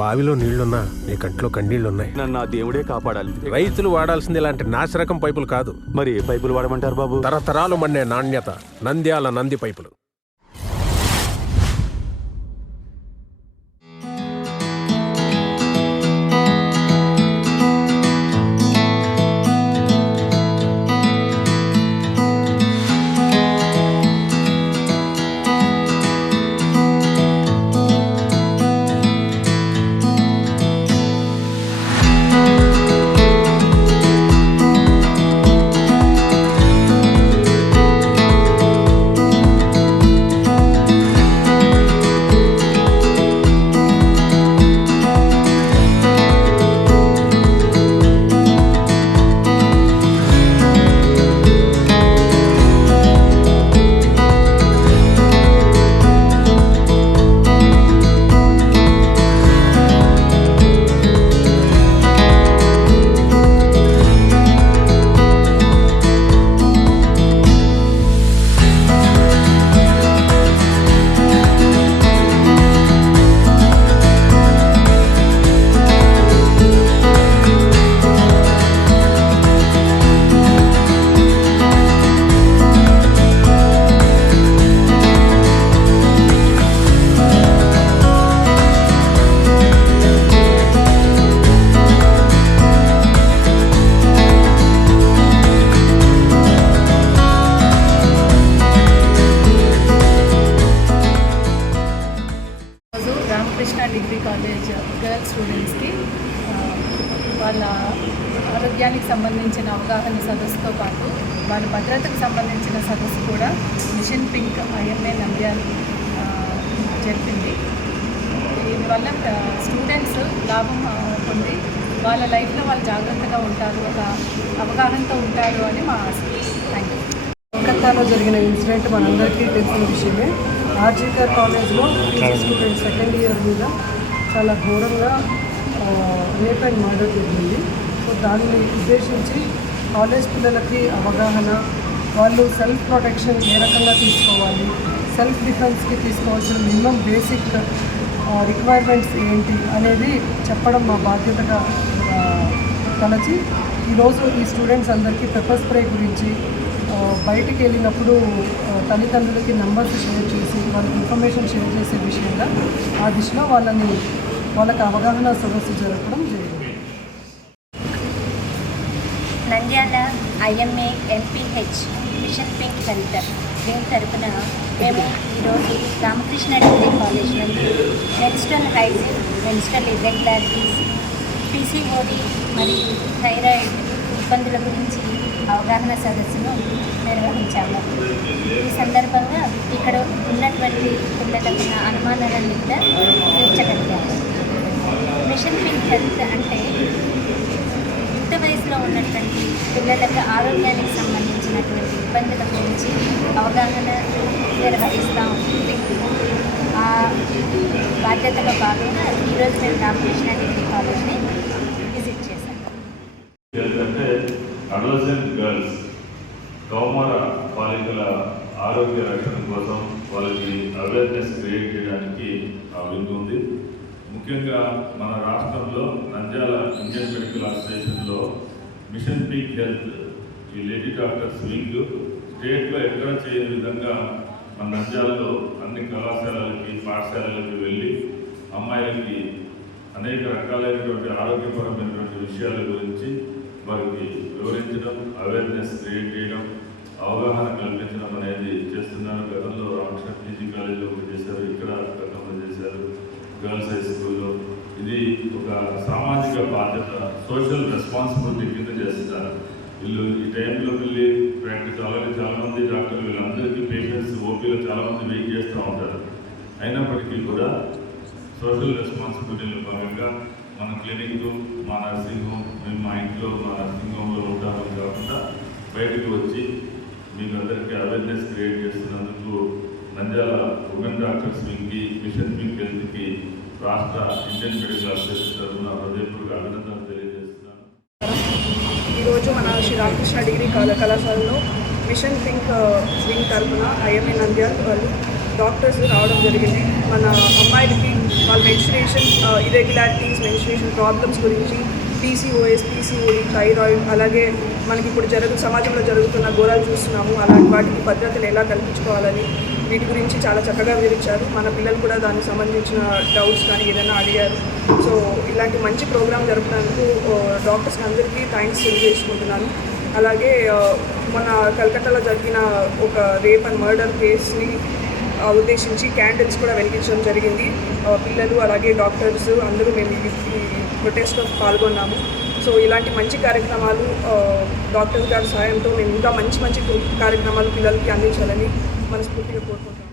బావిలో నీళ్లున్నా నీ కంట్లో కన్నీళ్లున్నాయి. నన్ను ఆ దేవుడే కాపాడాలి. రైతులు వాడాల్సింది ఇలాంటి నాసిరకం పైపులు కాదు. మరి ఏ పైపులు వాడమంటారు బాబు? తరతరాలు మన్నే నాణ్యత నంద్యాల నంది పైపులు. రామకృష్ణ డిగ్రీ కాలేజ్ గర్ల్స్ స్టూడెంట్స్కి వాళ్ళ ఆరోగ్యానికి సంబంధించిన అవగాహన సదస్సుతో పాటు వాళ్ళ భద్రతకు సంబంధించిన సదస్సు కూడా మిషన్ పింక్ ఐఎంఏ నంద్యాల జరిపింది. దీనివల్ల స్టూడెంట్స్ లాభం పొంది వాళ్ళ లైఫ్లో వాళ్ళు జాగ్రత్తగా ఉంటారు, ఒక అవగాహనతో ఉంటారు అని మా ఆశ. Thank you. కోల్కతాలో జరిగిన ఇన్సిడెంట్ మనందరికీ తెలిసిన విషయమే. ఆర్జీకర్ కాలేజ్లో పీజీ స్టూడెంట్ సెకండ్ ఇయర్ మీద చాలా ఘోరంగా రేప్ అండ్ మర్డర్ జరిగింది. సో దాన్ని ఉద్దేశించి కాలేజ్ పిల్లలకి అవగాహన, వాళ్ళు సెల్ఫ్ ప్రొటెక్షన్ ఏ రకంగా తీసుకోవాలి, సెల్ఫ్ డిఫెన్స్కి తీసుకోవాల్సిన మినిమం బేసిక్ రిక్వైర్మెంట్స్ ఏంటి అనేది చెప్పడం మా బాధ్యతగా తలచి ఈరోజు ఈ స్టూడెంట్స్ అందరికీ పెప్పర్ స్ప్రే గురించి బయటికి వెళ్ళినప్పుడు తల్లిదండ్రులకి నంబర్స్ షేర్ చేసి వాళ్ళకి ఇన్ఫర్మేషన్ షేర్ చేసే విషయంగా ఆ దిశలో వాళ్ళకి అవగాహన సదస్సు జరపడం జరిగింది. Nandyal IMA MPH machine pink health దీని తరఫున మేము ఈరోజు రామకృష్ణ డిగ్రీ కాలేజ్ నుండి menstrual hygiene, menstrual irregularities, PCOD మరియు థైరాయిడ్ ఇబ్బందుల గురించి అవగాహన సదస్సును నిర్వహించాము. ఈ సందర్భంగా ఇక్కడ ఉన్నటువంటి పిల్లలకు అనుమానాలను కూడా తీర్చగలిగాము. మిషన్ పింక్ హెల్త్ అంటే యుక్త వయసులో ఉన్నటువంటి పిల్లలకు ఆరోగ్యానికి సంబంధించినటువంటి ఇబ్బందుల గురించి అవగాహన నిర్వహిస్తూ ఉంటుంది. ఆ బాధ్యతలో భాగంగా ఈరోజు మేము రామకృష్ణ డిగ్రీ కాలేజ్ని విజిట్ చేశాము. అడోలసెంట్ గర్ల్స్ కౌమార బాలికల ఆరోగ్య రక్షణ కోసం వాళ్ళకి అవేర్నెస్ క్రియేట్ చేయడానికి ఉంది. ముఖ్యంగా మన రాష్ట్రంలో నంద్యాల ఇండియన్ మెడికల్ అసోసియేషన్లో మిషన్ పింక్ హెల్త్ ఈ లేడీ డాక్టర్స్ వింగ్ స్టేట్లో ఎక్కడ చేయని విధంగా మన నంద్యాలలో అన్ని కళాశాలలకి, పాఠశాలలకి వెళ్ళి అమ్మాయిలకి అనేక రకాలైనటువంటి ఆరోగ్యపరమైనటువంటి విషయాల గురించి వారికి వివరించడం, అవేర్నెస్ క్రియేట్ చేయడం, అవగాహన కల్పించడం అనేది చేస్తున్నారు. గతంలో రామకృష్ణ పీజీ కాలేజీలో ఒకటి చేశారు, ఇక్కడ గతంలో చేశారు, గర్ల్స్ హై స్కూల్లో. ఇది ఒక సామాజిక బాధ్యత, సోషల్ రెస్పాన్సిబిలిటీ కింద చేస్తున్నారు. వీళ్ళు ఈ టైంలో వెళ్ళి ప్రాక్టీస్ ఆల్రెడీ చాలామంది డాక్టర్లు వీళ్ళందరికీ పేషెంట్స్ ఓపీలో చాలామంది వెయిట్ చేస్తూ ఉంటారు. అయినప్పటికీ కూడా సోషల్ రెస్పాన్సిబిలిటీలో భాగంగా మన క్లినిక్, మా నర్సింగ్ హోమ్, మేము మా ఇంట్లో మా నర్సింగ్ హోమ్లో ఉంటామని కాకుండా బయటకు వచ్చి మీకు అందరికీ అవేర్నెస్ క్రియేట్ చేస్తున్నందుకు నంద్యాల ఉమెన్ డాక్టర్స్ వింగ్కి, మిషన్ పింక్ హెల్త్కి రాష్ట్ర ఇండియన్ మెడికల్ అసోసియేషన్ తరఫున హృదయపూర్వక అభినందనలు తెలియజేస్తున్నాను. ఈరోజు మన శ్రీ రామకృష్ణ డిగ్రీ కళాశాలలో మిషన్ పింక్ వింగ్ తరఫున ఐఎంఏ నంద్యాల వాళ్ళు డాక్టర్స్ రావడం జరిగింది. మన అమ్మాయిలకి వాళ్ళ మెన్స్ట్రుయేషన్ ఇరెగ్యులారిటీస్, మెన్స్ట్రుయేషన్ ప్రాబ్లమ్స్ గురించి, పీసీఓఎస్, పీసీఓడి, థైరాయిడ్, అలాగే మనకి ఇప్పుడు సమాజంలో జరుగుతున్న ఘోరాలు చూస్తున్నాము, అలాంటి వాటికి భద్రతను ఎలా కల్పించుకోవాలని వీటి గురించి చాలా చక్కగా వివరించారు. మన పిల్లలు కూడా దానికి సంబంధించిన డౌట్స్ కానీ ఏదైనా అడిగారు. సో ఇలాంటి మంచి ప్రోగ్రామ్ జరుపుతున్నందుకు డాక్టర్స్ అందరికీ థ్యాంక్స్ తెలియజేసుకుంటున్నాను. అలాగే మన కలకత్తాలో జరిగిన ఒక రేప్ అండ్ మర్డర్ కేసుని ఉద్దేశించి క్యాండిల్స్ కూడా వెలిగించడం జరిగింది. పిల్లలు అలాగే డాక్టర్స్ అందరూ మేము ఈ ప్రొటెస్ట్లో పాల్గొన్నాము. సో ఇలాంటి మంచి కార్యక్రమాలు డాక్టర్స్ గారి సహాయంతో మేము ఇంకా మంచి కార్యక్రమాలు పిల్లలకి అందించాలని మనస్ఫూర్తిగా కోరుకుంటున్నాను.